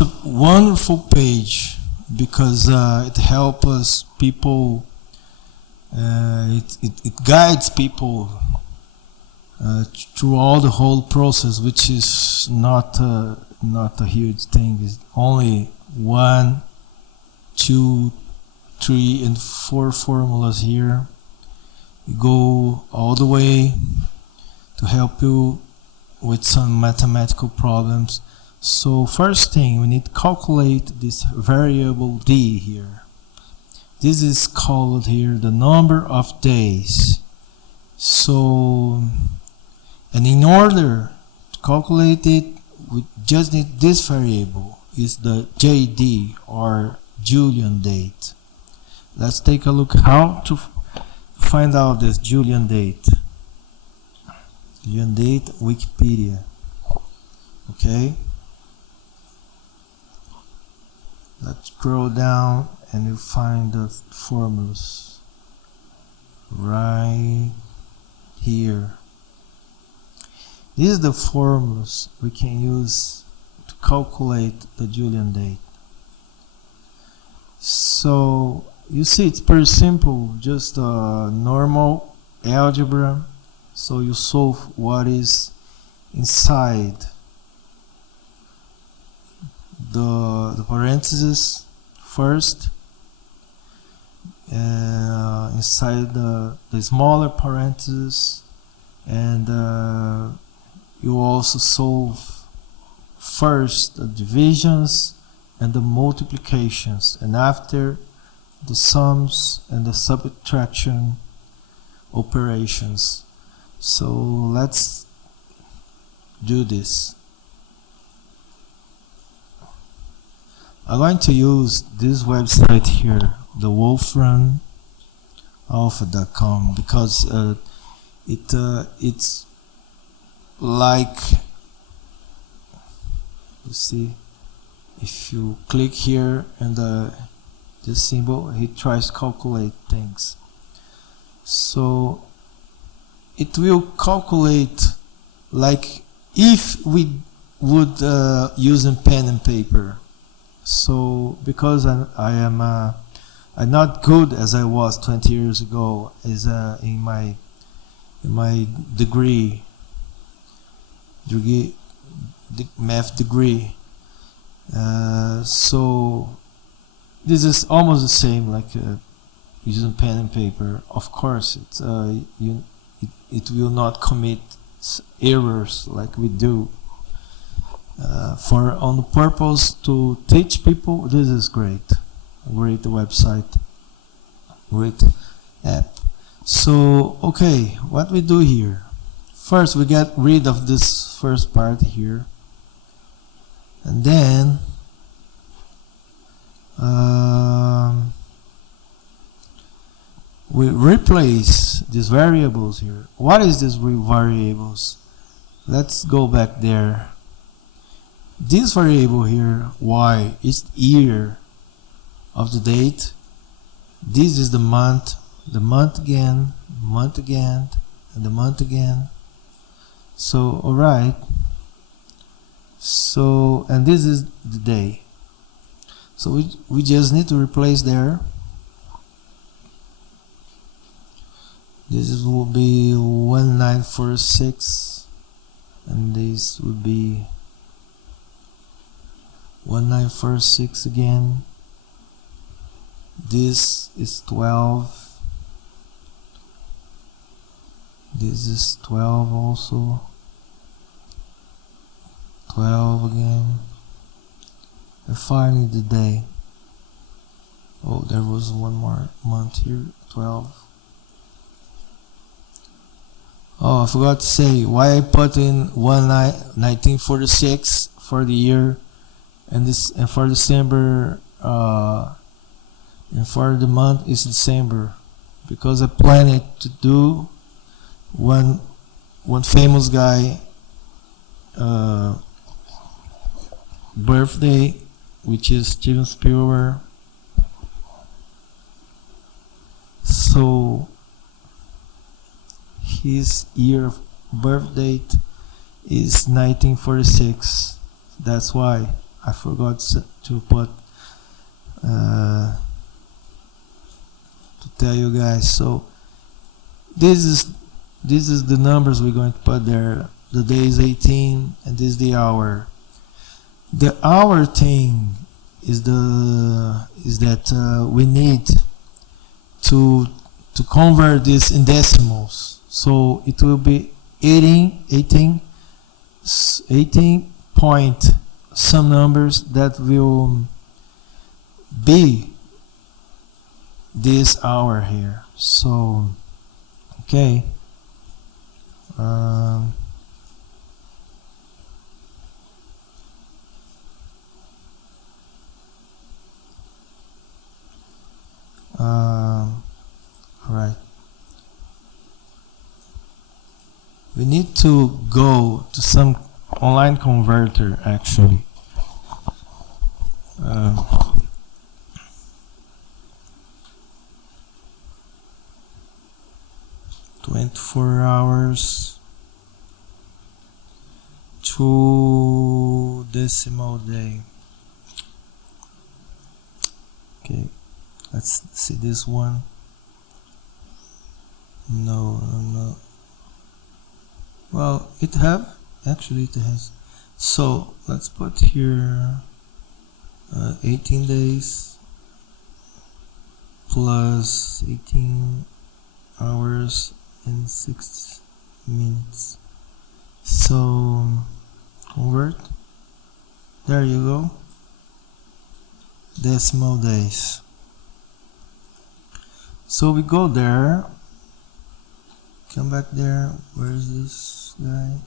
It's a wonderful page because it helps us people. It guides people through all the whole process, which is not a huge thing. It's only 1, 2, 3, and 4 formulas here. You go all the way to help you with some mathematical problems. So first thing, we need to calculate this variable d here. This is called here the number of days. So, and in order to calculate it, we just need this variable, is the JD, or Julian date. Let's take a look how to find out this Julian date. Julian date, Wikipedia. Okay. Let's scroll down and you find the formulas right here. These are the formulas we can use to calculate the Julian date. So you see, it's pretty simple, just a normal algebra. So you solve what is inside the parentheses first, inside the smaller parentheses, and you also solve first the divisions and the multiplications, and after the sums and the subtraction operations. So let's do this. I'm going to use this website here, the wolframalpha.com, because it's like, you see, if you click here and this symbol, it tries to calculate things. So it will calculate like if we would using pen and paper. So because I'm not good as I was 20 years ago is in my degree, math degree. So this is almost the same like using pen and paper. Of course, it will not commit errors like we do. For on the purpose to teach people, this is great. Great website, great app. So okay, what we do here? First, we get rid of this first part here, and then we replace these variables here. What is these variables? Let's go back there. This variable here, y, is year of the date. This is the month again, and the month again. So, alright. So, and this is the day. So we just need to replace there. This will be 1946, and this would be 1946 again. This is 12. This is 12 also. 12 again. And finally the day. Oh, there was one more month here. 12. Oh, I forgot to say why I put in 1946 for the year, and for December, and for the month is December, because I planned to do one famous guy birthday, which is Steven Spielberg. So his year of birth date is 1946. That's why I forgot to put to tell you guys. So this is the numbers we're going to put there. The day is 18 and this is the hour. The hour thing is that we need to convert this in decimals. So it will be 18 point some numbers that will be this hour here. So okay, alright, we need to go to some online converter actually. 24 hours to decimal day. Okay, let's see this one. No. Well, it has. So let's put here 18 days plus 18 hours and 6 minutes. So convert. There you go. Decimal days. So we go there. Come back there. Where is this guy?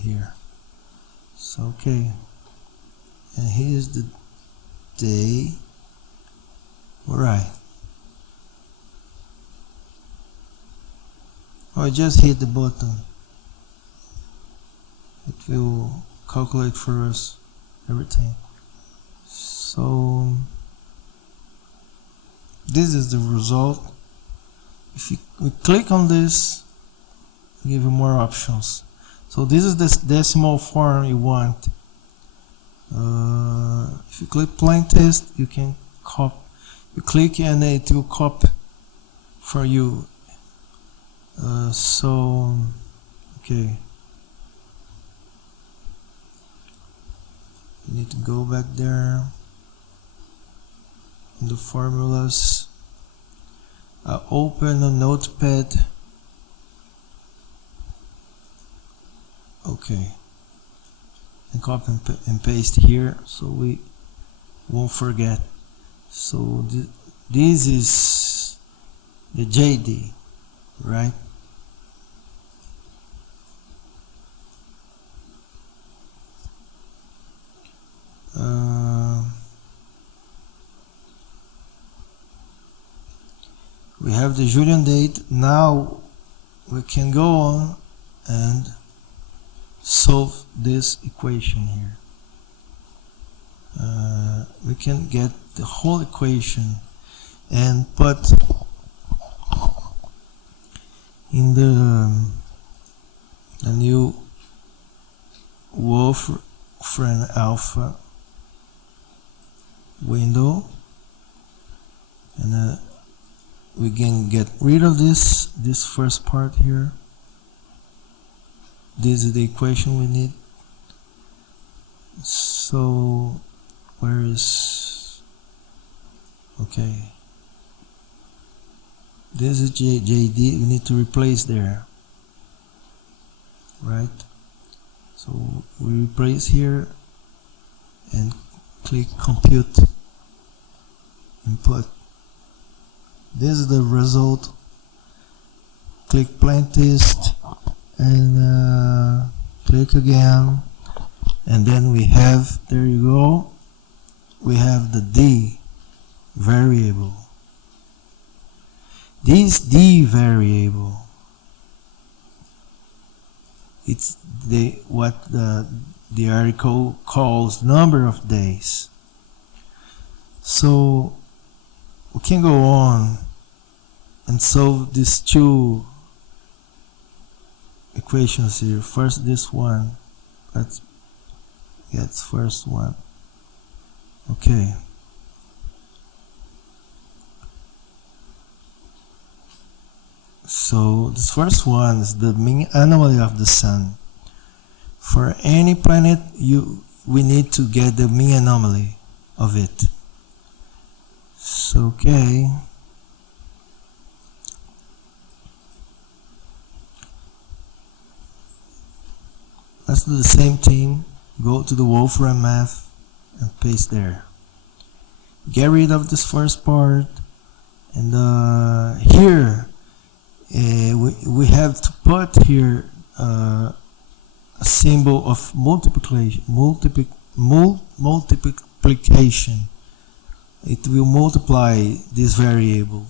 Here. So okay. And here's the day. Alright. I just hit the button. It will calculate for us everything. So this is the result. If we click on this, we give you more options. So this is the decimal form you want. If you click plain text, you can copy. You click and it will copy for you. So okay, you need to go back there in the formulas. Open a notepad. Okay, and copy and paste here so we won't forget. So this is the JD, right? We have the Julian date. Now we can go on and solve this equation here. We can get the whole equation and put in the new Wolfram Alpha window, and we can get rid of this first part here. This is the equation we need. So where is, okay, this is JD, we need to replace there, right? So we replace here and click compute input. This is the result. Click plain text and click again, and then we have, there you go, we have the D variable. This D variable, it's what the article calls number of days. So we can go on and solve these two equations here. First this one, let's get first one. Okay. So this first one is the mean anomaly of the sun. For any planet, we need to get the mean anomaly of it. So okay. Let's do the same thing. Go to the Wolfram math and paste there. Get rid of this first part, and here we have to put here a symbol of multiplication. It will multiply this variable.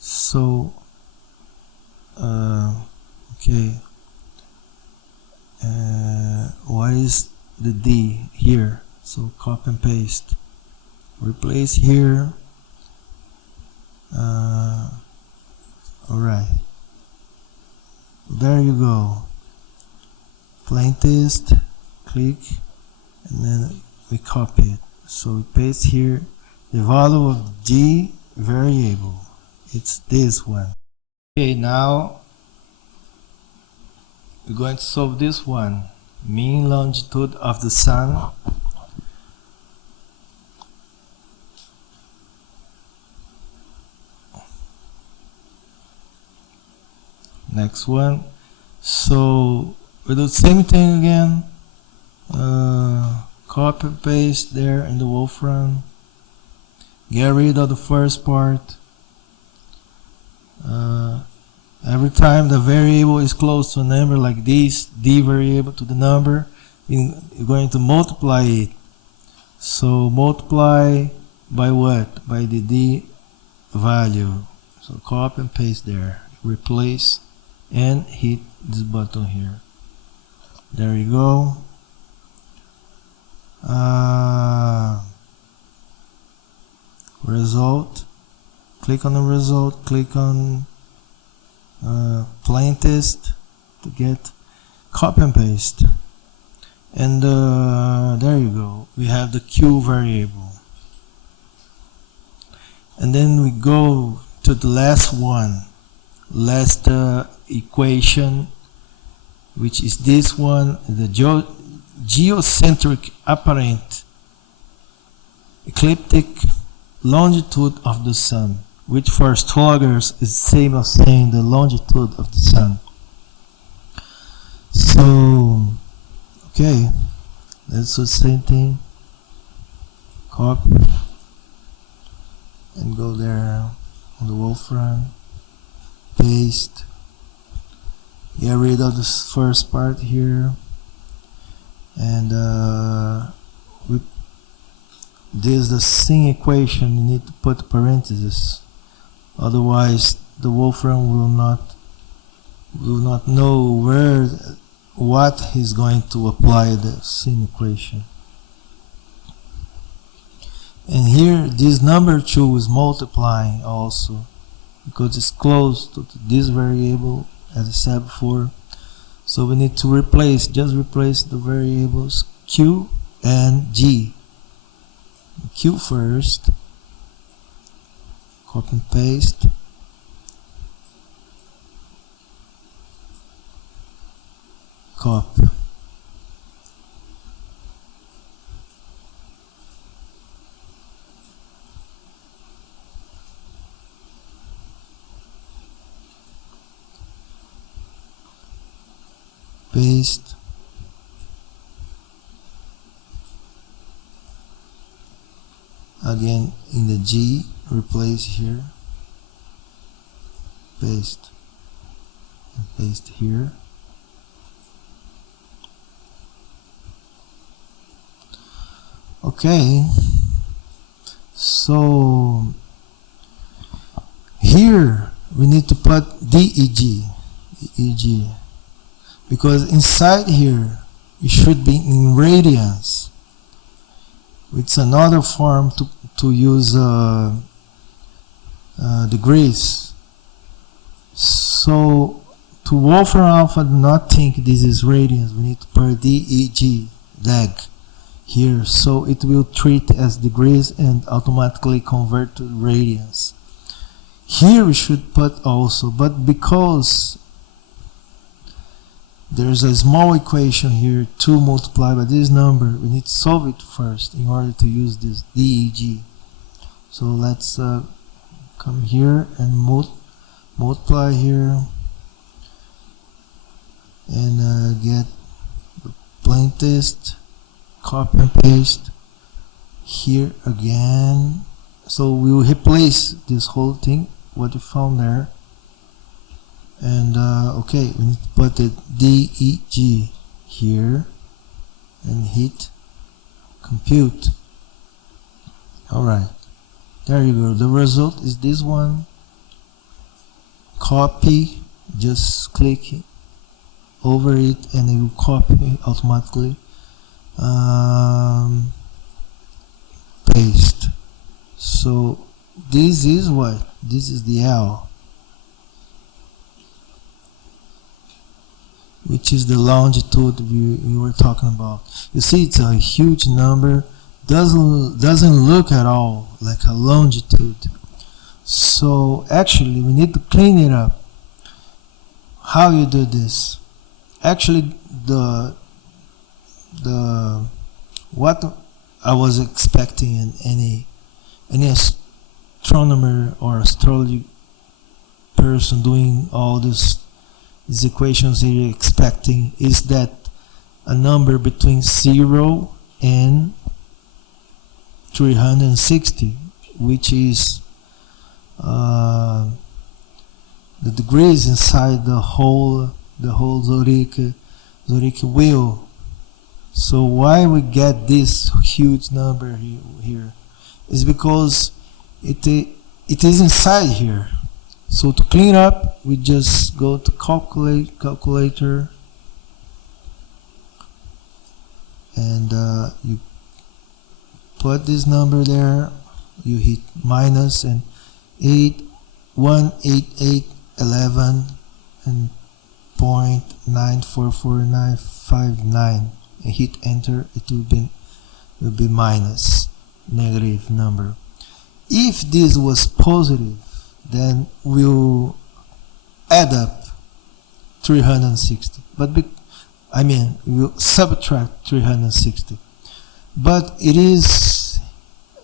So okay. What is the D here? So copy and paste. Replace here. Alright. There you go. Plain text. Click. And then we copy it. So we paste here the value of D variable. It's this one. Okay, now we're going to solve this one. Mean longitude of the sun. Next one. So we do the same thing again. Copy paste there in the Wolfram. Get rid of the first part. Every time the variable is close to a number like this, D variable to the number, you're going to multiply it. So multiply by what? By the D value. So copy and paste there. Replace and hit this button here. There you go. Result. Click on the result. Click on plain text to get copy and paste. And there you go. We have the Q variable. And then we go to the last one. Last equation, which is this one, the geocentric apparent ecliptic longitude of the sun, which for astrologers is the same as saying the longitude of the sun. So okay, let's do the same thing. Copy and go there on the Wolfram. Paste. Get rid of this first part here, and this is the same equation. You need to put parentheses, otherwise the Wolfram will not know what he's going to apply the same equation. And here this number 2 is multiplying also, because it's close to this variable as I said before. So we need to just replace the variables Q and G. Q first, copy and paste, copy, paste, again in the G, replace here, paste, and paste here. Okay, so here we need to put DEG, because inside here it should be in radians. It's another form to use degrees. So to Wolfram Alpha do not think this is radians, we need to put DEG. DAG here, so it will treat as degrees and automatically convert to radians. Here we should put also, but because there's a small equation here, 2 multiplied by this number, we need to solve it first in order to use this DEG. So let's come here and multiply here and get the plain text, copy and paste here again. So we will replace this whole thing, what we found there. And okay, we need to put the DEG here and hit compute. Alright, there you go. The result is this one. Copy, just click over it and it will copy automatically. Paste. So this is what? This is the L, which is the longitude we were talking about. You see, it's a huge number. Doesn't look at all like a longitude. So actually we need to clean it up. How you do this? Actually, what I was expecting in any astronomer or astrology person doing all these equations here expecting is that a number between 0 and 360, which is the degrees inside the whole zodiac wheel. So why we get this huge number here is because it is inside here. So to clean up, we just go to calculator, and you put this number there, you hit minus and 18811 and 0.944959 and hit enter. It will be minus, negative number. If this was positive, then we'll add up 360, but we'll subtract 360, but it is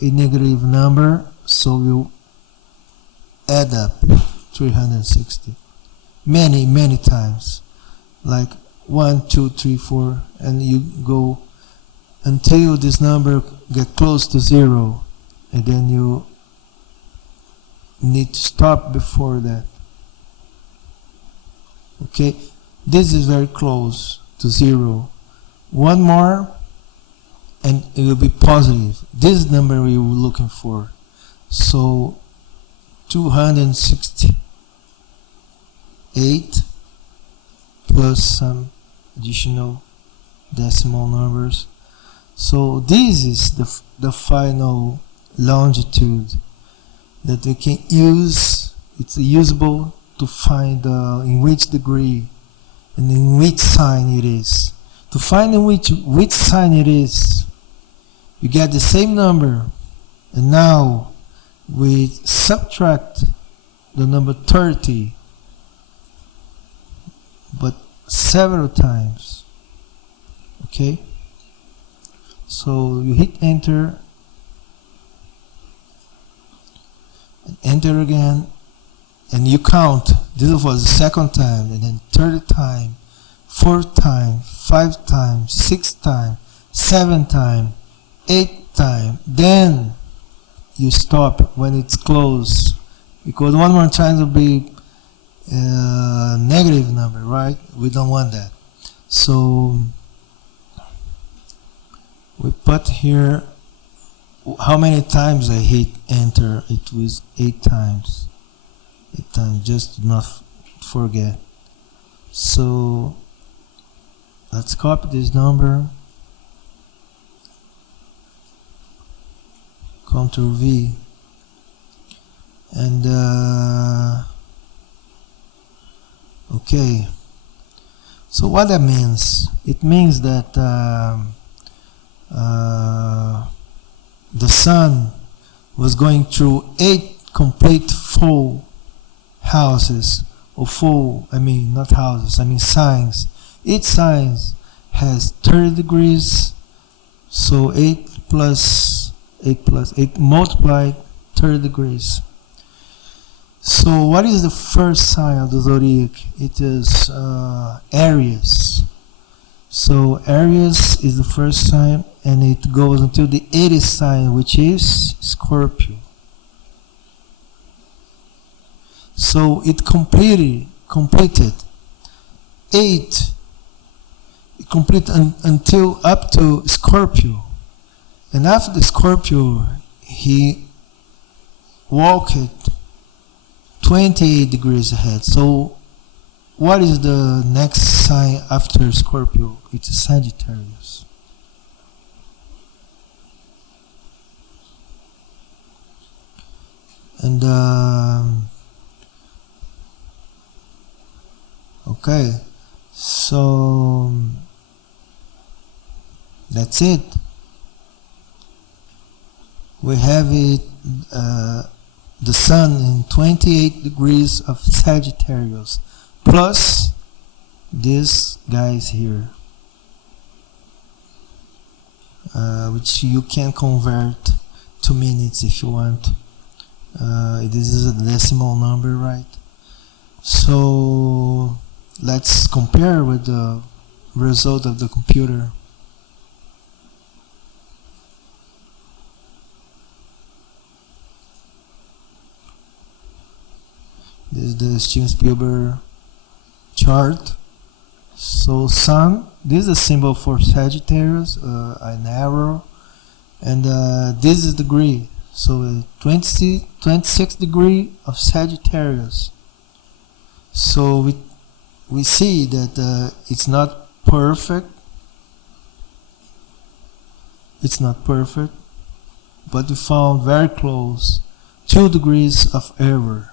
a negative number, so we'll add up 360 many times, like 1, 2, 3, 4, and you go until this number get close to 0, and then you need to stop before that. Okay, this is very close to 0. One more and it will be positive. This number we were looking for. So 268 plus some additional decimal numbers. So this is the final longitude that we can use. It's usable to find in which degree and in which sign it is. To find in which sign it is, you get the same number, and now we subtract the number 30, but several times. Okay, so you hit enter and enter again, and you count. This was the second time, and then third time, fourth time, 5 times, 6 times, 7 times, 8 times. Then you stop when it's close, because one more time will be a negative number, right? We don't want that. So we put here how many times I hit enter. It was 8 times. 8 times, just to not forget. So let's copy this number, Ctrl V, and okay. So what that means? It means that the sun was going through 8 complete full houses, or full, I mean not houses, I mean signs. Each sign has 30 degrees, so 8 plus 8 multiplied 30 degrees. So what is the first sign of the zodiac? It is Aries. So Aries is the first sign, and it goes until the 80th sign, which is Scorpio. So it completed 8, until up to Scorpio. And after the Scorpio, he walked 28 degrees ahead. So what is the next sign after Scorpio? It's Sagittarius. And okay, so that's it. We have it, the sun in 28 degrees of Sagittarius, plus these guys here, which you can convert to minutes if you want. This is a decimal number, right? So let's compare with the result of the computer. This is the Steven Spielberg chart. So sun, this is a symbol for Sagittarius, an arrow, and this is degree. So 26 degree of Sagittarius. So we see that it's not perfect. It's not perfect, but we found very close. 2 degrees of error.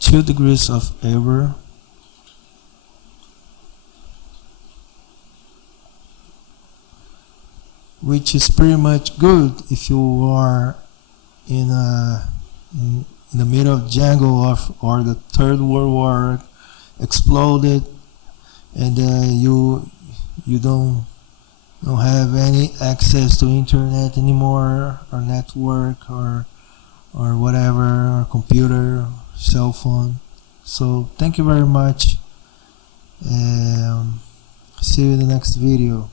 2 degrees of error. Which is pretty much good if you are in the middle of jungle, or the Third World War exploded, and you don't have any access to internet anymore, or network, or whatever, or computer, cell phone. So thank you very much, and see you in the next video.